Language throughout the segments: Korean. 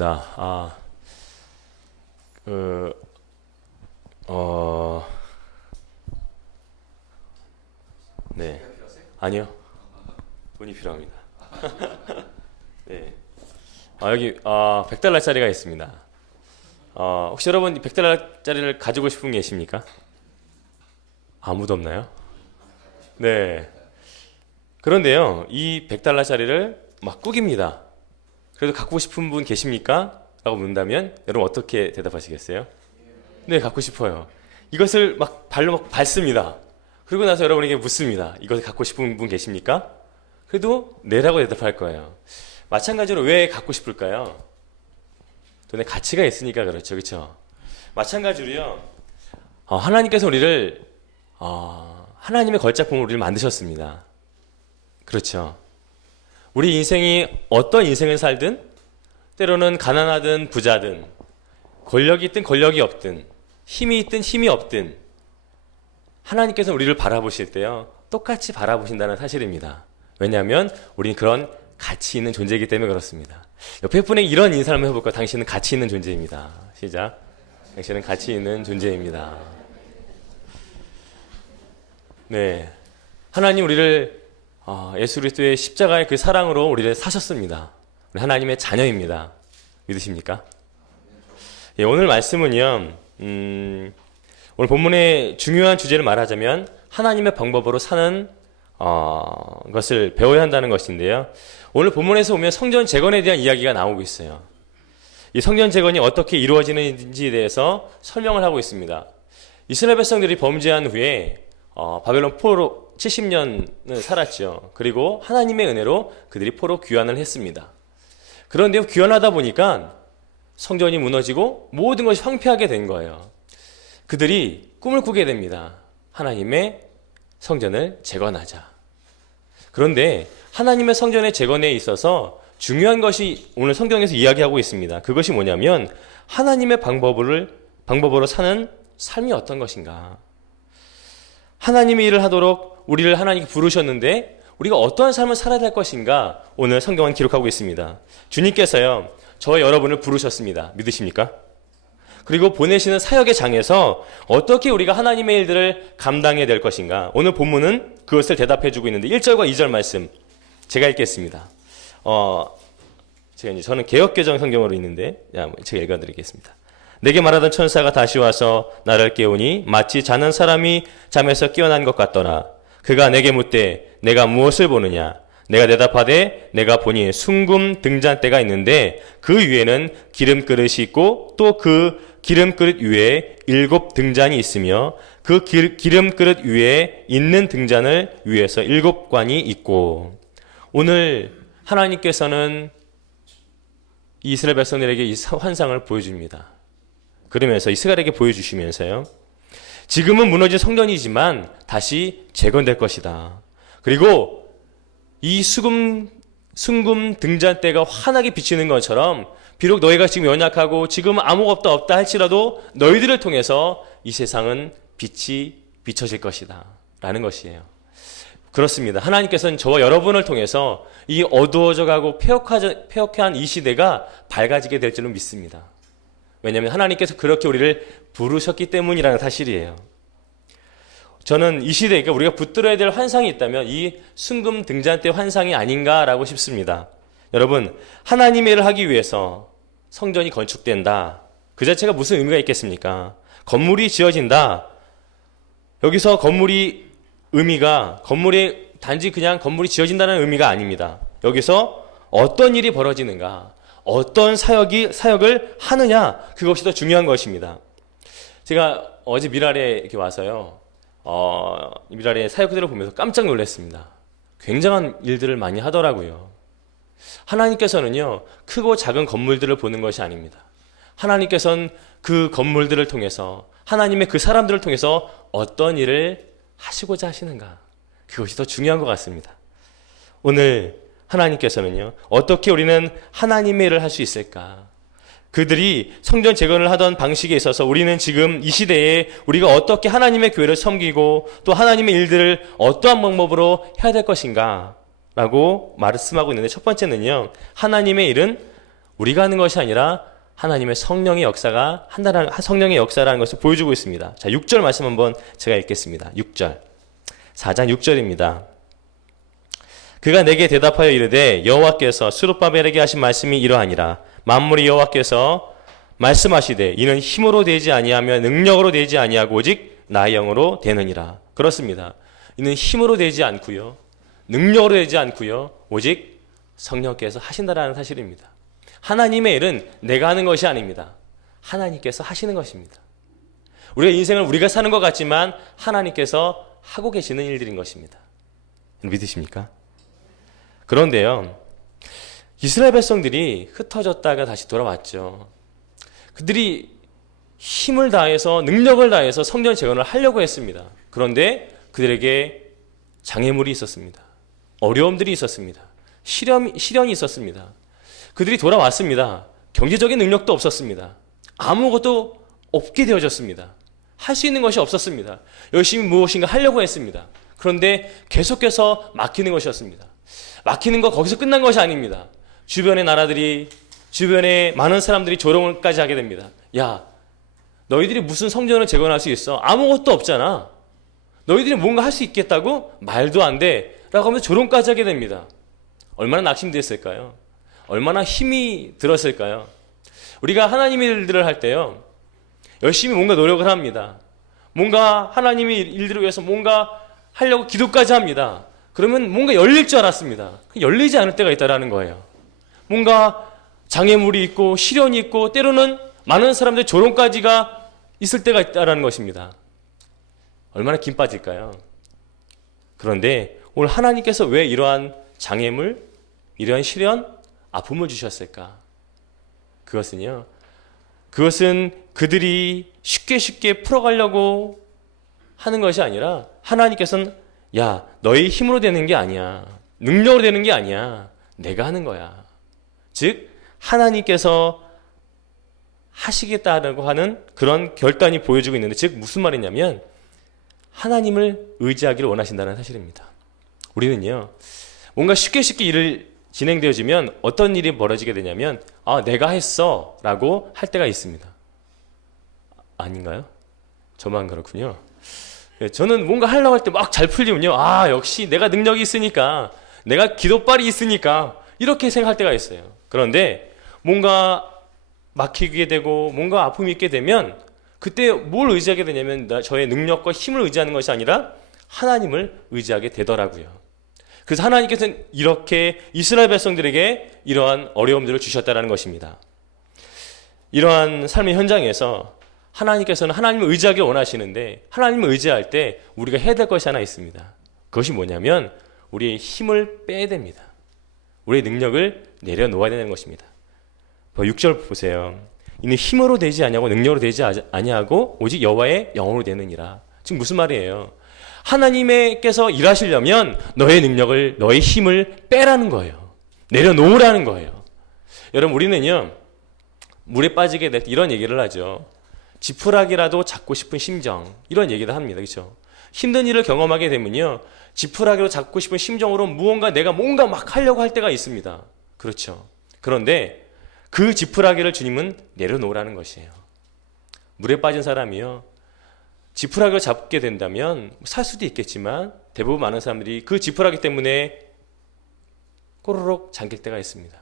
아, 그, 어, 네. 아니요. 돈이 필요합니다. 네. 여기, 100달러짜리가 있습니다. 혹시 여러분 100달러짜리를 가지고 싶은 게 계십니까? 아무도 없나요? 네. 그런데요, 이 100달러짜리를 막 꾸깁니다. 그래도 갖고 싶은 분 계십니까? 라고 묻는다면 여러분 어떻게 대답하시겠어요? 네, 갖고 싶어요. 이것을 막 발로 막 밟습니다. 그리고 나서 여러분에게 묻습니다. 이것을 갖고 싶은 분 계십니까? 그래도 네라고 대답할 거예요. 마찬가지로 왜 갖고 싶을까요? 돈에 가치가 있으니까 그렇죠. 그렇죠? 마찬가지로요. 하나님께서 우리를 하나님의 걸작품으로 우리를 만드셨습니다. 그렇죠. 우리 인생이 어떤 인생을 살든 때로는 가난하든 부자든 권력이 있든 권력이 없든 힘이 있든 힘이 없든 하나님께서 우리를 바라보실 때요 똑같이 바라보신다는 사실입니다. 왜냐하면 우리는 그런 가치 있는 존재이기 때문에 그렇습니다. 옆에 분에게 이런 인사를 한번 해볼까요? 당신은 가치 있는 존재입니다. 시작. 당신은 가치 있는 존재입니다. 네, 하나님 우리를 예수 그리스도의 십자가의 그 사랑으로 우리를 사셨습니다. 우리 하나님의 자녀입니다. 믿으십니까? 예, 오늘 말씀은요, 오늘 본문의 중요한 주제를 말하자면 하나님의 방법으로 사는 것을 배워야 한다는 것인데요. 오늘 본문에서 보면 성전 재건에 대한 이야기가 나오고 있어요. 이 성전 재건이 어떻게 이루어지는지에 대해서 설명을 하고 있습니다. 이스라엘 백성들이 범죄한 후에 바벨론 포로 70년을 살았죠. 그리고 하나님의 은혜로 그들이 포로 귀환을 했습니다. 그런데 귀환하다 보니까 성전이 무너지고 모든 것이 황폐하게 된 거예요. 그들이 꿈을 꾸게 됩니다. 하나님의 성전을 재건하자. 그런데 하나님의 성전의 재건에 있어서 중요한 것이 오늘 성경에서 이야기하고 있습니다. 그것이 뭐냐면 하나님의 방법으로 사는 삶이 어떤 것인가. 하나님의 일을 하도록 우리를 하나님께 부르셨는데 우리가 어떠한 삶을 살아야 할 것인가 오늘 성경은 기록하고 있습니다. 주님께서요 저와 여러분을 부르셨습니다. 믿으십니까? 그리고 보내시는 사역의 장에서 어떻게 우리가 하나님의 일들을 감당해야 될 것인가 오늘 본문은 그것을 대답해주고 있는데 1절과 2절 말씀 제가 읽겠습니다. 저는 개역개정 성경으로 있는데 제가 읽어드리겠습니다. 내게 말하던 천사가 다시 와서 나를 깨우니 마치 자는 사람이 잠에서 깨어난 것 같더라. 그가 내게 묻되 내가 무엇을 보느냐? 내가 대답하되 내가 보니 숭금 등잔대가 있는데 그 위에는 기름그릇이 있고 또 그 기름그릇 위에 7 등잔이 있으며 그 기름그릇 위에 있는 등잔을 위에서 7 관이 있고. 오늘 하나님께서는 이스라엘 백성들에게 이 환상을 보여줍니다. 그러면서 이스라엘에게 보여주시면서요. 지금은 무너진 성전이지만 다시 재건될 것이다. 그리고 이 숭금 등잔대가 환하게 비치는 것처럼 비록 너희가 지금 연약하고 지금 아무것도 없다 할지라도 너희들을 통해서 이 세상은 빛이 비춰질 것이다. 라는 것이에요. 그렇습니다. 하나님께서는 저와 여러분을 통해서 이 어두워져 가고 폐역한 이 시대가 밝아지게 될 줄은 믿습니다. 왜냐하면 하나님께서 그렇게 우리를 부르셨기 때문이라는 사실이에요. 저는 이 시대에 우리가 붙들어야 될 환상이 있다면 이 숭금 등잔대 환상이 아닌가라고 싶습니다. 여러분, 하나님의 일을 하기 위해서 성전이 건축된다. 그 자체가 무슨 의미가 있겠습니까? 건물이 지어진다. 여기서 건물이 단지 그냥 건물이 지어진다는 의미가 아닙니다. 여기서 어떤 일이 벌어지는가, 어떤 사역을 하느냐, 그것이 더 중요한 것입니다. 제가 어제 미랄에 이렇게 와서요, 미랄의 사역들을 보면서 깜짝 놀랐습니다. 굉장한 일들을 많이 하더라고요. 하나님께서는요, 크고 작은 건물들을 보는 것이 아닙니다. 하나님께서는 그 건물들을 통해서, 하나님의 그 사람들을 통해서 어떤 일을 하시고자 하시는가, 그것이 더 중요한 것 같습니다. 오늘 하나님께서는요, 어떻게 우리는 하나님의 일을 할 수 있을까? 그들이 성전 재건을 하던 방식에 있어서 우리는 지금 이 시대에 우리가 어떻게 하나님의 교회를 섬기고 또 하나님의 일들을 어떠한 방법으로 해야 될 것인가 라고 말씀하고 있는데, 첫 번째는요, 하나님의 일은 우리가 하는 것이 아니라 하나님의 성령의 역사가 성령의 역사라는 것을 보여주고 있습니다. 자, 6절 말씀 한번 제가 읽겠습니다. 6절. 4장 6절입니다. 그가 내게 대답하여 이르되 여호와께서 스룹바벨에게 하신 말씀이 이러하니라. 만물이 여호와께서 말씀하시되 이는 힘으로 되지 아니하며 능력으로 되지 아니하고 오직 나의 영으로 되느니라. 그렇습니다. 이는 힘으로 되지 않고요, 능력으로 되지 않고요, 오직 성령께서 하신다라는 사실입니다. 하나님의 일은 내가 하는 것이 아닙니다. 하나님께서 하시는 것입니다. 우리가 인생을 우리가 사는 것 같지만 하나님께서 하고 계시는 일들인 것입니다. 믿으십니까? 그런데요, 이스라엘 백성들이 흩어졌다가 다시 돌아왔죠. 그들이 힘을 다해서, 능력을 다해서 성전 재건을 하려고 했습니다. 그런데 그들에게 장애물이 있었습니다. 어려움들이 있었습니다. 시련이 있었습니다. 그들이 돌아왔습니다. 경제적인 능력도 없었습니다. 아무것도 없게 되어졌습니다. 할 수 있는 것이 없었습니다. 열심히 무엇인가 하려고 했습니다. 그런데 계속해서 막히는 것이었습니다. 막히는 거 거기서 끝난 것이 아닙니다. 주변의 나라들이, 주변에 많은 사람들이 조롱까지 하게 됩니다. 야, 너희들이 무슨 성전을 재건할 수 있어? 아무것도 없잖아. 너희들이 뭔가 할 수 있겠다고? 말도 안 돼. 라고 하면서 조롱까지 하게 됩니다. 얼마나 낙심됐을까요? 얼마나 힘이 들었을까요? 우리가 하나님의 일들을 할 때요, 열심히 뭔가 노력을 합니다. 뭔가 하나님의 일들을 위해서 뭔가 하려고 기도까지 합니다. 그러면 뭔가 열릴 줄 알았습니다. 열리지 않을 때가 있다라는 거예요. 뭔가 장애물이 있고 시련이 있고 때로는 많은 사람들의 조롱까지가 있을 때가 있다라는 것입니다. 얼마나 긴 빠질까요? 그런데 오늘 하나님께서 왜 이러한 장애물, 이러한 시련, 아픔을 주셨을까? 그것은 그들이 쉽게 풀어가려고 하는 것이 아니라 하나님께서는 야, 너희 힘으로 되는 게 아니야. 능력으로 되는 게 아니야. 내가 하는 거야. 즉 하나님께서 하시겠다라고 하는 그런 결단이 보여주고 있는데, 즉 무슨 말이냐면 하나님을 의지하기를 원하신다는 사실입니다. 우리는요, 뭔가 쉽게 일을 진행되어지면 어떤 일이 벌어지게 되냐면 내가 했어 라고 할 때가 있습니다. 아닌가요? 저만 그렇군요. 저는 뭔가 하려고 할 때 막 잘 풀리면요, 역시 내가 능력이 있으니까, 내가 기도빨이 있으니까 이렇게 생각할 때가 있어요. 그런데 뭔가 막히게 되고 뭔가 아픔이 있게 되면 그때 뭘 의지하게 되냐면 저의 능력과 힘을 의지하는 것이 아니라 하나님을 의지하게 되더라고요. 그래서 하나님께서는 이렇게 이스라엘 백성들에게 이러한 어려움들을 주셨다는 것입니다. 이러한 삶의 현장에서 하나님께서는 하나님을 의지하기 원하시는데, 하나님을 의지할 때 우리가 해야 될 것이 하나 있습니다. 그것이 뭐냐면 우리의 힘을 빼야 됩니다. 우리의 능력을 내려놓아야 되는 것입니다. 6절 보세요. 이는 힘으로 되지 아니하고 능력으로 되지 아니하고 오직 여호와의 영으로 되느니라. 지금 무슨 말이에요? 하나님께서 일하시려면 너의 능력을, 너의 힘을 빼라는 거예요. 내려놓으라는 거예요. 여러분, 우리는요, 물에 빠지게 될 때 이런 얘기를 하죠. 지푸라기라도 잡고 싶은 심정, 이런 얘기를 합니다. 그렇죠? 힘든 일을 경험하게 되면요, 지푸라기로 잡고 싶은 심정으로 내가 뭔가 막 하려고 할 때가 있습니다. 그렇죠? 그런데 그 지푸라기를 주님은 내려놓으라는 것이에요. 물에 빠진 사람이요, 지푸라기를 잡게 된다면 살 수도 있겠지만 대부분 많은 사람들이 그 지푸라기 때문에 꼬르륵 잠길 때가 있습니다.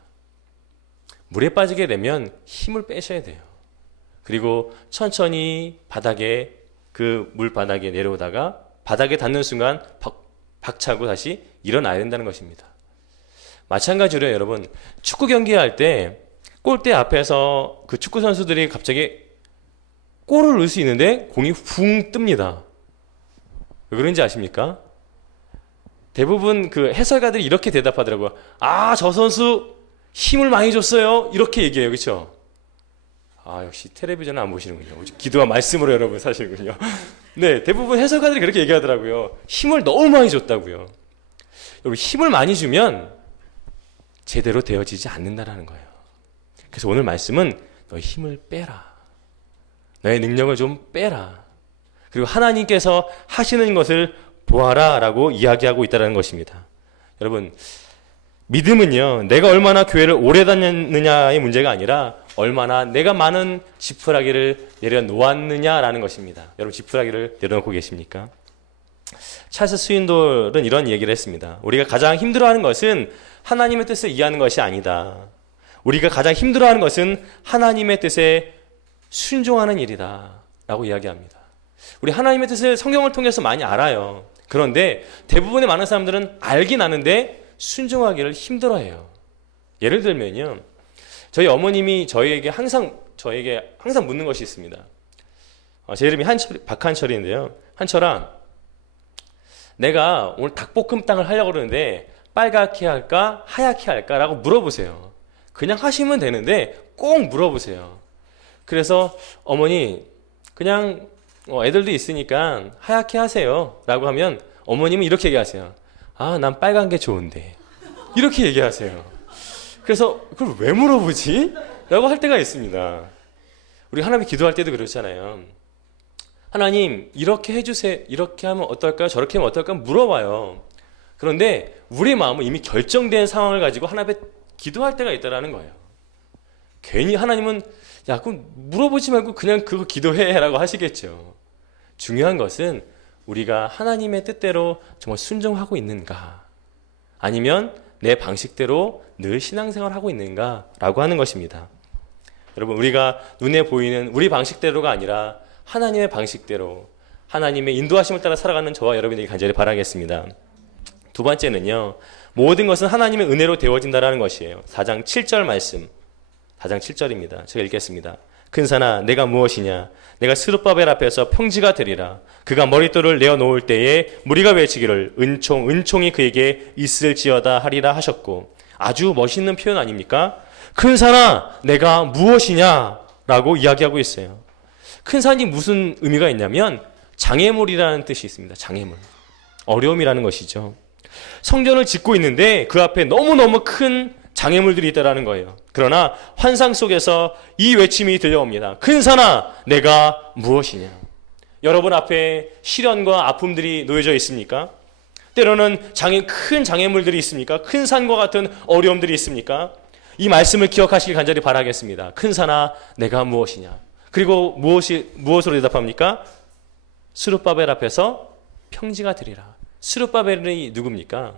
물에 빠지게 되면 힘을 빼셔야 돼요. 그리고 천천히 그 물 바닥에 내려오다가 바닥에 닿는 순간 박차고 다시 일어나야 된다는 것입니다. 마찬가지로 여러분, 축구 경기할 때 골대 앞에서 그 축구 선수들이 갑자기 골을 넣을 수 있는데 공이 붕 뜹니다. 왜 그런지 아십니까? 대부분 그 해설가들이 이렇게 대답하더라고요. 저 선수 힘을 많이 줬어요. 이렇게 얘기해요. 그렇죠? 역시 텔레비전은 안 보시는군요. 기도와 말씀으로 여러분 사시는군요. 네, 대부분 해설가들이 그렇게 얘기하더라고요. 힘을 너무 많이 줬다고요. 여러분, 힘을 많이 주면 제대로 되어지지 않는다라는 거예요. 그래서 오늘 말씀은 너의 힘을 빼라. 너의 능력을 좀 빼라. 그리고 하나님께서 하시는 것을 보아라 라고 이야기하고 있다는 것입니다. 여러분, 믿음은요, 내가 얼마나 교회를 오래 다녔느냐의 문제가 아니라 얼마나 내가 많은 지푸라기를 내려놓았느냐라는 것입니다. 여러분 지푸라기를 내려놓고 계십니까? 찰스 스윈돌은 이런 얘기를 했습니다. 우리가 가장 힘들어하는 것은 하나님의 뜻을 이해하는 것이 아니다. 우리가 가장 힘들어하는 것은 하나님의 뜻에 순종하는 일이다 라고 이야기합니다. 우리 하나님의 뜻을 성경을 통해서 많이 알아요. 그런데 대부분의 많은 사람들은 알긴 아는데 순종하기를 힘들어해요. 예를 들면요, 저희 어머님이 저에게 항상 묻는 것이 있습니다. 제 이름이 박한철인데요. 한철아, 내가 오늘 닭볶음탕을 하려고 그러는데 빨갛게 할까 하얗게 할까 라고 물어보세요. 그냥 하시면 되는데 꼭 물어보세요. 그래서 어머니 그냥 애들도 있으니까 하얗게 하세요 라고 하면 어머님은 이렇게 얘기하세요. 아, 난 빨간 게 좋은데. 이렇게 얘기하세요. 그래서 그걸 왜 물어보지? 라고 할 때가 있습니다. 우리 하나님 기도할 때도 그렇잖아요. 하나님 이렇게 해주세요. 이렇게 하면 어떨까요? 저렇게 하면 어떨까요? 물어봐요. 그런데 우리 마음은 이미 결정된 상황을 가지고 하나님 앞에 기도할 때가 있다는 거예요. 괜히 하나님은 야, 그럼 물어보지 말고 그냥 그거 기도해 라고 하시겠죠. 중요한 것은 우리가 하나님의 뜻대로 정말 순종하고 있는가, 아니면 내 방식대로 늘 신앙생활을 하고 있는가 라고 하는 것입니다. 여러분, 우리가 눈에 보이는 우리 방식대로가 아니라 하나님의 방식대로 하나님의 인도하심을 따라 살아가는 저와 여러분에게 간절히 바라겠습니다. 두 번째는요, 모든 것은 하나님의 은혜로 되어진다는 것이에요. 4장 7절 말씀, 4장 7절입니다. 제가 읽겠습니다. 큰사나 내가 무엇이냐? 내가 스룹바벨 앞에서 평지가 되리라. 그가 머릿돌을 내어놓을 때에 무리가 외치기를 은총이 그에게 있을지어다 하리라 하셨고, 아주 멋있는 표현 아닙니까? 큰사나 내가 무엇이냐? 라고 이야기하고 있어요. 큰 산이 무슨 의미가 있냐면 장애물이라는 뜻이 있습니다. 장애물, 어려움이라는 것이죠. 성전을 짓고 있는데 그 앞에 너무너무 큰 장애물들이 있다라는 거예요. 그러나 환상 속에서 이 외침이 들려옵니다. 큰 산아 내가 무엇이냐? 여러분 앞에 시련과 아픔들이 놓여져 있습니까? 때로는 큰 장애물들이 있습니까? 큰 산과 같은 어려움들이 있습니까? 이 말씀을 기억하시길 간절히 바라겠습니다. 큰 산아 내가 무엇이냐? 그리고 무엇으로 대답합니까? 스룹바벨 앞에서 평지가 되리라. 스룹바벨이 누굽니까?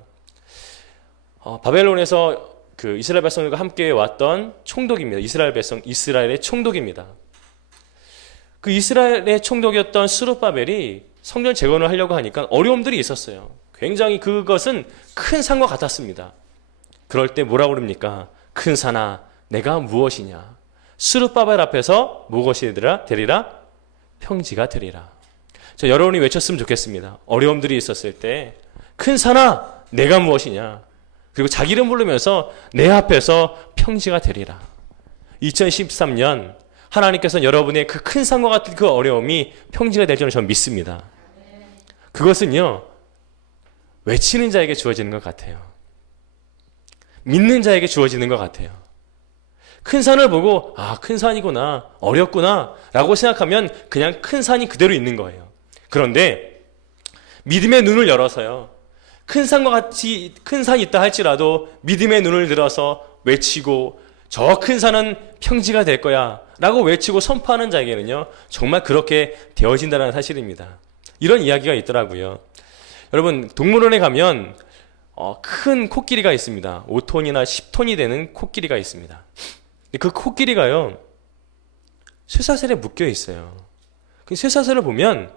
바벨론에서 그 이스라엘 백성들과 함께 왔던 총독입니다. 이스라엘의 총독입니다. 그 이스라엘의 총독이었던 스룹바벨이 성전 재건을 하려고 하니까 어려움들이 있었어요. 굉장히 그것은 큰 산과 같았습니다. 그럴 때 뭐라고 그럽니까? 큰 산아 내가 무엇이냐? 스룹바벨 앞에서 무엇이 되리라? 평지가 되리라. 저 여러분이 외쳤으면 좋겠습니다. 어려움들이 있었을 때 큰 산아 내가 무엇이냐? 그리고 자기 이름 부르면서 내 앞에서 평지가 되리라. 2013년 하나님께서는 여러분의 그 큰 산과 같은 그 어려움이 평지가 될 줄은 저는 믿습니다. 그것은요, 외치는 자에게 주어지는 것 같아요. 믿는 자에게 주어지는 것 같아요. 큰 산을 보고 아, 큰 산이구나, 어렵구나 라고 생각하면 그냥 큰 산이 그대로 있는 거예요. 그런데 믿음의 눈을 열어서요, 큰 산과 같이 큰 산이 있다 할지라도 믿음의 눈을 들어서 외치고 저 큰 산은 평지가 될 거야 라고 외치고 선포하는 자에게는요 정말 그렇게 되어진다는 사실입니다. 이런 이야기가 있더라고요. 여러분, 동물원에 가면 큰 코끼리가 있습니다. 5톤이나 10톤이 되는 코끼리가 있습니다. 그 코끼리가요 쇠사슬에 묶여 있어요. 그 쇠사슬을 보면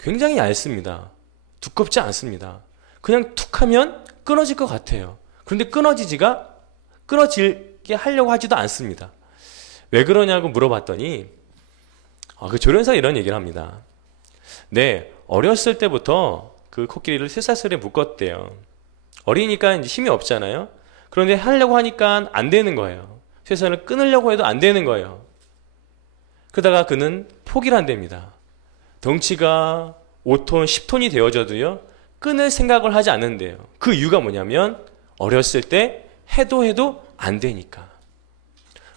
굉장히 얇습니다. 두껍지 않습니다. 그냥 툭 하면 끊어질 것 같아요. 그런데 끊어지게 하려고 하지도 않습니다. 왜 그러냐고 물어봤더니 그 조련사가 이런 얘기를 합니다. 네, 어렸을 때부터 그 코끼리를 쇠사슬에 묶었대요. 어리니까 이제 힘이 없잖아요. 그런데 하려고 하니까 안 되는 거예요. 쇠사슬을 끊으려고 해도 안 되는 거예요. 그러다가 그는 포기를 한답니다. 덩치가 5톤, 10톤이 되어져도요 끊을 생각을 하지 않는데요. 그 이유가 뭐냐면 어렸을 때 해도 안 되니까.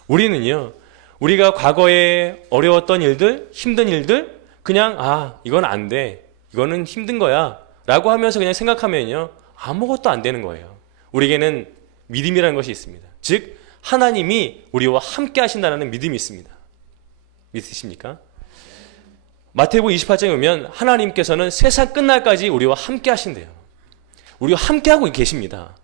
우리는요, 우리가 과거에 어려웠던 일들, 힘든 일들 그냥 이건 안 돼, 이거는 힘든 거야 라고 하면서 그냥 생각하면요 아무것도 안 되는 거예요. 우리에게는 믿음이라는 것이 있습니다. 즉 하나님이 우리와 함께 하신다는 믿음이 있습니다. 믿으십니까? 마태복음 28장에 보면 하나님께서는 세상 끝날까지 우리와 함께 하신대요. 우리와 함께 하고 계십니다.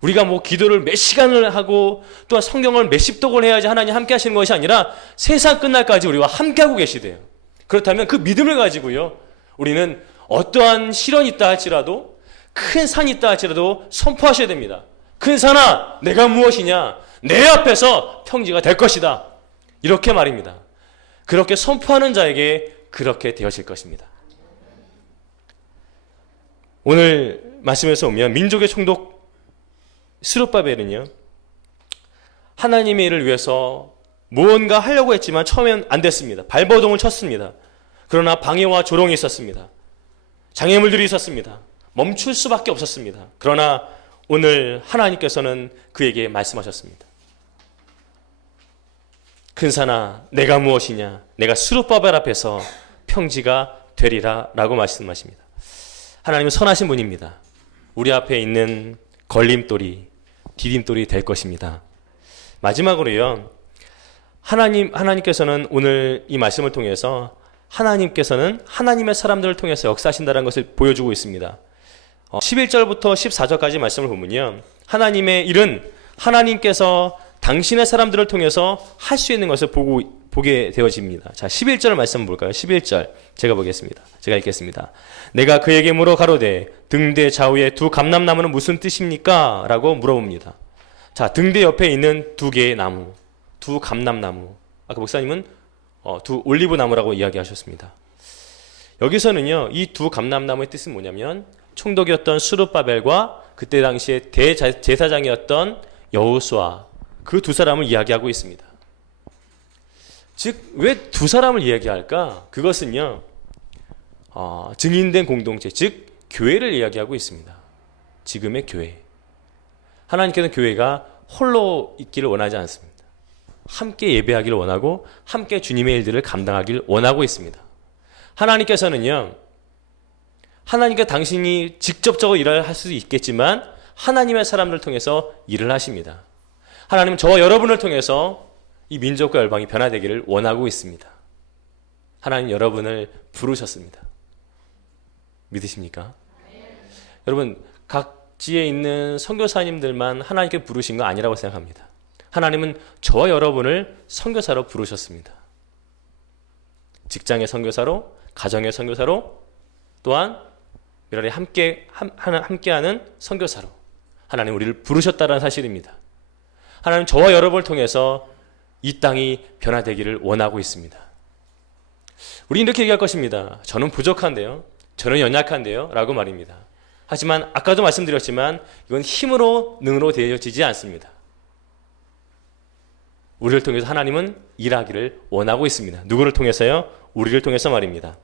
우리가 뭐 기도를 몇 시간을 하고 또한 성경을 몇십 독을 해야지 하나님 함께 하시는 것이 아니라 세상 끝날까지 우리와 함께 하고 계시대요. 그렇다면 그 믿음을 가지고요, 우리는 어떠한 시련이 있다 할지라도, 큰 산이 있다 할지라도 선포하셔야 됩니다. 큰 산아, 내가 무엇이냐? 내 앞에서 평지가 될 것이다. 이렇게 말입니다. 그렇게 선포하는 자에게 그렇게 되어질 것입니다. 오늘 말씀에서 보면 민족의 총독 스룹바벨은요, 하나님의 일을 위해서 무언가 하려고 했지만 처음엔 안 됐습니다. 발버둥을 쳤습니다. 그러나 방해와 조롱이 있었습니다. 장애물들이 있었습니다. 멈출 수밖에 없었습니다. 그러나 오늘 하나님께서는 그에게 말씀하셨습니다. 큰 산아, 내가 무엇이냐? 내가 스룹바벨 앞에서 평지가 되리라 라고 말씀하십니다. 하나님은 선하신 분입니다. 우리 앞에 있는 걸림돌이, 디딤돌이 될 것입니다. 마지막으로요, 하나님께서는 오늘 이 말씀을 통해서 하나님께서는 하나님의 사람들을 통해서 역사하신다는 것을 보여주고 있습니다. 11절부터 14절까지 말씀을 보면요, 하나님의 일은 하나님께서 당신의 사람들을 통해서 할 수 있는 것을 보게 되어집니다. 자, 11절 말씀 볼까요? 11절 제가 보겠습니다. 제가 읽겠습니다. 내가 그에게 물어 가로되 등대 좌우에 두 감람나무는 무슨 뜻입니까? 라고 물어봅니다. 자, 등대 옆에 있는 두 개의 나무, 두 감람나무. 아까 목사님은 두 올리브 나무라고 이야기하셨습니다. 여기서는요, 이 두 감람나무의 뜻은 뭐냐면 총독이었던 스룹바벨과 그때 당시에 대제사장이었던 여호수아, 그 두 사람을 이야기하고 있습니다. 즉, 왜 두 사람을 이야기할까? 그것은요, 증인된 공동체, 즉 교회를 이야기하고 있습니다. 지금의 교회. 하나님께서는 교회가 홀로 있기를 원하지 않습니다. 함께 예배하기를 원하고 함께 주님의 일들을 감당하기를 원하고 있습니다. 하나님께서는요, 하나님께 당신이 직접적으로 일을 할 수도 있겠지만 하나님의 사람들을 통해서 일을 하십니다. 하나님은 저와 여러분을 통해서 이 민족과 열방이 변화되기를 원하고 있습니다. 하나님 여러분을 부르셨습니다. 믿으십니까? 여러분, 각지에 있는 선교사님들만 하나님께 부르신 거 아니라고 생각합니다. 하나님은 저와 여러분을 선교사로 부르셨습니다. 직장의 선교사로, 가정의 선교사로, 또한 미랄에 함께하는 선교사로 하나님 우리를 부르셨다는 사실입니다. 하나님 저와 여러분을 통해서 이 땅이 변화되기를 원하고 있습니다. 우리 이렇게 얘기할 것입니다. 저는 부족한데요, 저는 연약한데요 라고 말입니다. 하지만 아까도 말씀드렸지만 이건 힘으로 능으로 되어지지 않습니다. 우리를 통해서 하나님은 일하기를 원하고 있습니다. 누구를 통해서요? 우리를 통해서 말입니다.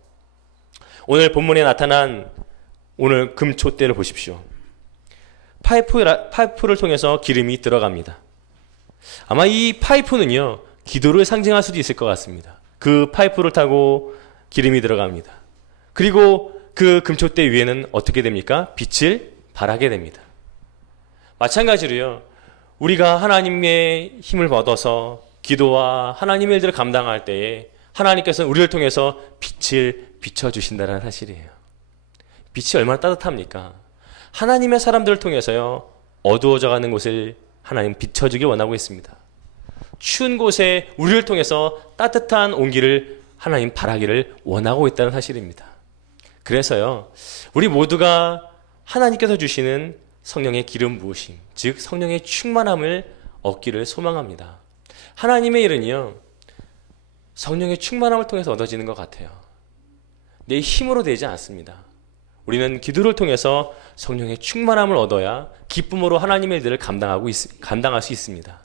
오늘 본문에 나타난 오늘 금촛대를 보십시오. 파이프를 통해서 기름이 들어갑니다. 아마 이 파이프는요, 기도를 상징할 수도 있을 것 같습니다. 그 파이프를 타고 기름이 들어갑니다. 그리고 그 금촛대 위에는 어떻게 됩니까? 빛을 발하게 됩니다. 마찬가지로요, 우리가 하나님의 힘을 얻어서 기도와 하나님의 일들을 감당할 때에 하나님께서는 우리를 통해서 빛을 비춰주신다는 사실이에요. 빛이 얼마나 따뜻합니까? 하나님의 사람들을 통해서요, 어두워져 가는 곳을 하나님 비춰주길 원하고 있습니다. 추운 곳에 우리를 통해서 따뜻한 온기를 하나님 바라기를 원하고 있다는 사실입니다. 그래서요, 우리 모두가 하나님께서 주시는 성령의 기름 부으심, 즉 성령의 충만함을 얻기를 소망합니다. 하나님의 일은요, 성령의 충만함을 통해서 얻어지는 것 같아요. 내 힘으로 되지 않습니다. 우리는 기도를 통해서 성령의 충만함을 얻어야 기쁨으로 하나님의 일들을 감당할 수 있습니다.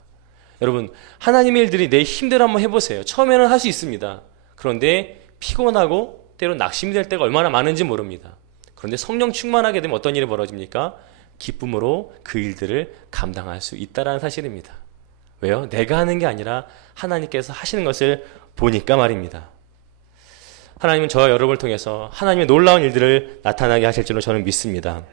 여러분, 하나님의 일들이 내 힘대로 한번 해보세요. 처음에는 할 수 있습니다. 그런데 피곤하고 때로 낙심이 될 때가 얼마나 많은지 모릅니다. 그런데 성령 충만하게 되면 어떤 일이 벌어집니까? 기쁨으로 그 일들을 감당할 수 있다는 사실입니다. 왜요? 내가 하는 게 아니라 하나님께서 하시는 것을 보니까 말입니다. 하나님은 저와 여러분을 통해서 하나님의 놀라운 일들을 나타나게 하실 줄로 저는 믿습니다.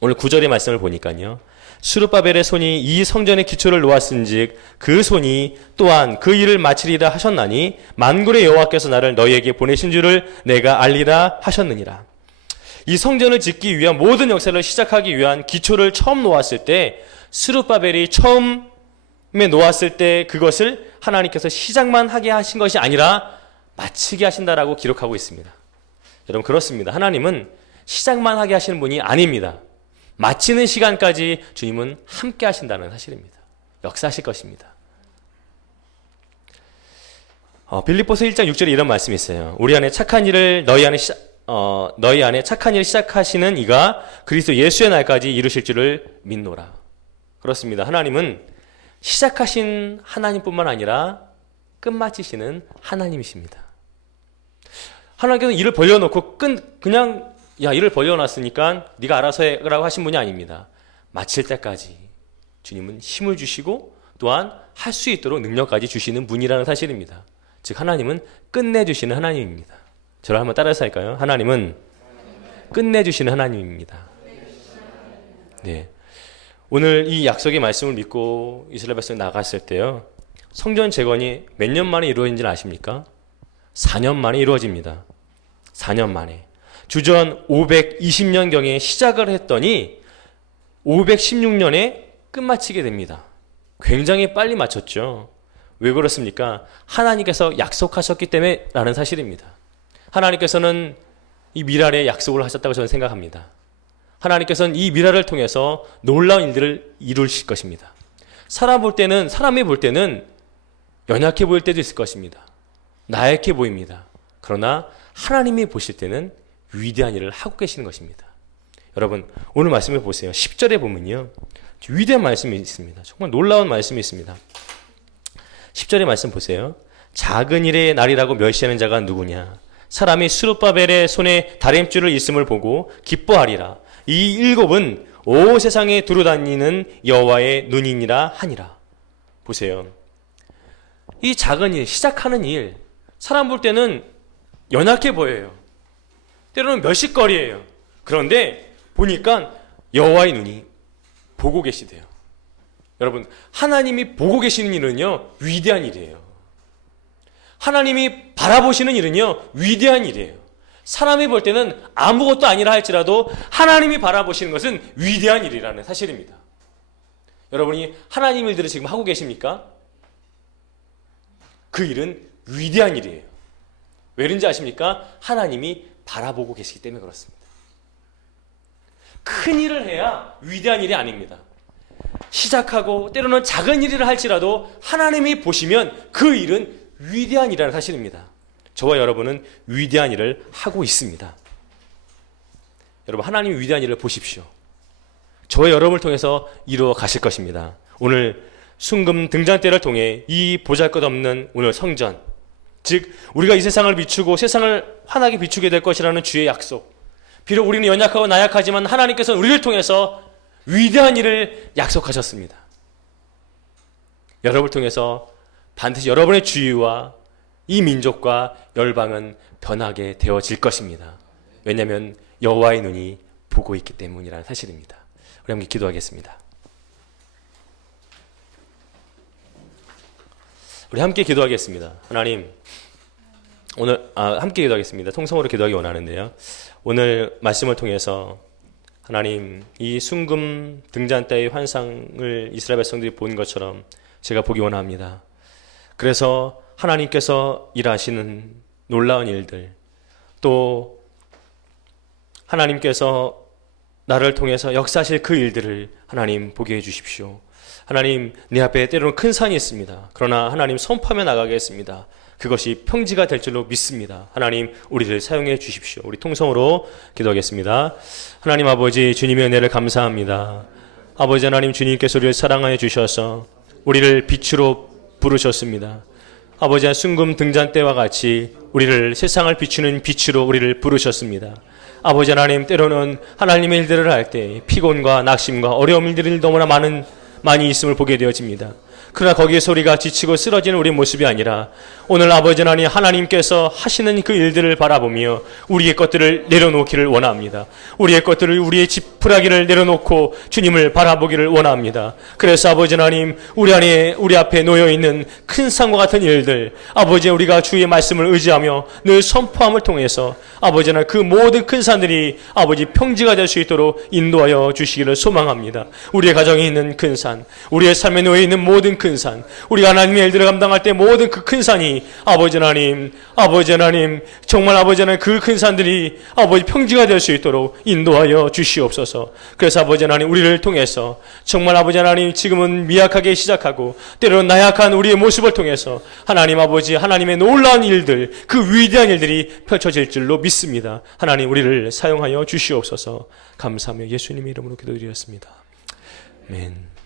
오늘 9절의 말씀을 보니까요. 스룹바벨의 손이 이 성전의 기초를 놓았은즉 그 손이 또한 그 일을 마치리라 하셨나니 만군의 여호와께서 나를 너희에게 보내신 줄을 내가 알리라 하셨느니라. 이 성전을 짓기 위한 모든 역사를 시작하기 위한 기초를 처음 놓았을 때 스룹바벨이 처음에 놓았을 때 그것을 하나님께서 시작만 하게 하신 것이 아니라 마치게 하신다라고 기록하고 있습니다. 여러분 그렇습니다. 하나님은 시작만 하게 하시는 분이 아닙니다. 마치는 시간까지 주님은 함께 하신다는 사실입니다. 역사하실 것입니다. 빌립보서 1장 6절에 이런 말씀이 있어요. 우리 안에 착한 일을 너희 안에 착한 일을 시작하시는 이가 그리스도 예수의 날까지 이루실 줄을 믿노라. 그렇습니다. 하나님은 시작하신 하나님뿐만 아니라 끝마치시는 하나님이십니다. 하나님께서 일을 벌려놓고 그냥 일을 벌려놨으니까 네가 알아서 해라고 하신 분이 아닙니다. 마칠 때까지 주님은 힘을 주시고 또한 할 수 있도록 능력까지 주시는 분이라는 사실입니다. 즉 하나님은 끝내주시는 하나님입니다. 저를 한번 따라서 할까요? 하나님은 끝내주시는 하나님입니다. 네. 오늘 이 약속의 말씀을 믿고 이스라엘 백성이 나갔을 때요. 성전 재건이 몇 년 만에 이루어진지는 아십니까? 4년 만에 이루어집니다. 4년 만에. 주전 520년경에 시작을 했더니 516년에 끝마치게 됩니다. 굉장히 빨리 마쳤죠. 왜 그렇습니까? 하나님께서 약속하셨기 때문에 라는 사실입니다. 하나님께서는 이 미랄에 약속을 하셨다고 저는 생각합니다. 하나님께서는 이 미랄을 통해서 놀라운 일들을 이루실 것입니다. 사람이 볼 때는 연약해 보일 때도 있을 것입니다. 나약해 보입니다. 그러나 하나님이 보실 때는 위대한 일을 하고 계시는 것입니다. 여러분 오늘 말씀을 보세요. 10절에 보면요. 위대한 말씀이 있습니다. 정말 놀라운 말씀이 있습니다. 10절의 말씀 보세요. 작은 일의 날이라고 멸시하는 자가 누구냐. 사람이 스룹바벨의 손에 다림줄을 있음을 보고 기뻐하리라. 이 일곱은 온 세상에 두루다니는 여호와의 눈이니라 하니라. 보세요. 이 작은 일, 시작하는 일, 사람 볼 때는 연약해 보여요. 때로는 몇십거리예요. 그런데 보니까 여호와의 눈이 보고 계시대요. 여러분 하나님이 보고 계시는 일은요 위대한 일이에요. 하나님이 바라보시는 일은요 위대한 일이에요. 사람이 볼 때는 아무것도 아니라 할지라도 하나님이 바라보시는 것은 위대한 일이라는 사실입니다. 여러분이 하나님 일들을 지금 하고 계십니까? 그 일은 위대한 일이에요. 왜 그런지 아십니까? 하나님이 바라보고 계시기 때문에 그렇습니다. 큰 일을 해야 위대한 일이 아닙니다. 시작하고 때로는 작은 일이라 할지라도 하나님이 보시면 그 일은 위대한 일이라는 사실입니다. 저와 여러분은 위대한 일을 하고 있습니다. 여러분 하나님이 위대한 일을 보십시오. 저와 여러분을 통해서 이루어 가실 것입니다. 오늘 순금 등잔대를 통해 이 보잘것없는 오늘 성전, 즉 우리가 이 세상을 비추고 세상을 환하게 비추게 될 것이라는 주의 약속. 비록 우리는 연약하고 나약하지만 하나님께서는 우리를 통해서 위대한 일을 약속하셨습니다. 여러분을 통해서 반드시 여러분의 주위와 이 민족과 열방은 변하게 되어질 것입니다. 왜냐하면 여호와의 눈이 보고 있기 때문이라는 사실입니다. 우리 함께 기도하겠습니다. 우리 함께 기도하겠습니다. 하나님, 오늘 함께 기도하겠습니다. 통성으로 기도하기 원하는데요. 오늘 말씀을 통해서 하나님 이 순금 등잔대의 환상을 이스라엘 백성들이 본 것처럼 제가 보기 원합니다. 그래서 하나님께서 일하시는 놀라운 일들, 또 하나님께서 나를 통해서 역사하실 그 일들을 하나님 보게 해주십시오. 하나님, 내 앞에 때로는 큰 산이 있습니다. 그러나 하나님 선포하며 나가겠습니다. 그것이 평지가 될 줄로 믿습니다. 하나님, 우리를 사용해 주십시오. 우리 통성으로 기도하겠습니다. 하나님 아버지, 주님의 은혜를 감사합니다. 아버지 하나님, 주님께서 우리를 사랑하여 주셔서 우리를 빛으로 부르셨습니다. 아버지, 순금 등잔대와 같이 우리를 세상을 비추는 빛으로 우리를 부르셨습니다. 아버지 하나님, 때로는 하나님의 일들을 할 때 피곤과 낙심과 어려움 일들이 너무나 많이 있음을 보게 되어집니다. 그러나 거기에서 우리가 지치고 쓰러지는 우리 모습이 아니라 오늘 아버지 하나님께서 하시는 그 일들을 바라보며 우리의 것들을 내려놓기를 원합니다. 우리의 것들을, 우리의 지푸라기를 내려놓고 주님을 바라보기를 원합니다. 그래서 아버지 하나님, 우리 앞에 놓여있는 큰 산과 같은 일들, 아버지, 우리가 주의 말씀을 의지하며 늘 선포함을 통해서 아버지 하나님, 그 모든 큰 산들이 아버지 평지가 될 수 있도록 인도하여 주시기를 소망합니다. 우리의 가정에 있는 큰 산, 우리의 삶에 놓여있는 모든 큰 산, 우리가 하나님의 일들을 감당할 때 모든 그 큰 산이 아버지 하나님, 정말 아버지 하나님, 그 큰 산들이 아버지 평지가 될 수 있도록 인도하여 주시옵소서. 그래서 아버지 하나님, 우리를 통해서 정말 아버지 하나님, 지금은 미약하게 시작하고 때로는 나약한 우리의 모습을 통해서 하나님 아버지, 하나님의 놀라운 일들, 그 위대한 일들이 펼쳐질 줄로 믿습니다. 하나님, 우리를 사용하여 주시옵소서. 감사하며 예수님의 이름으로 기도드렸습니다. 아멘.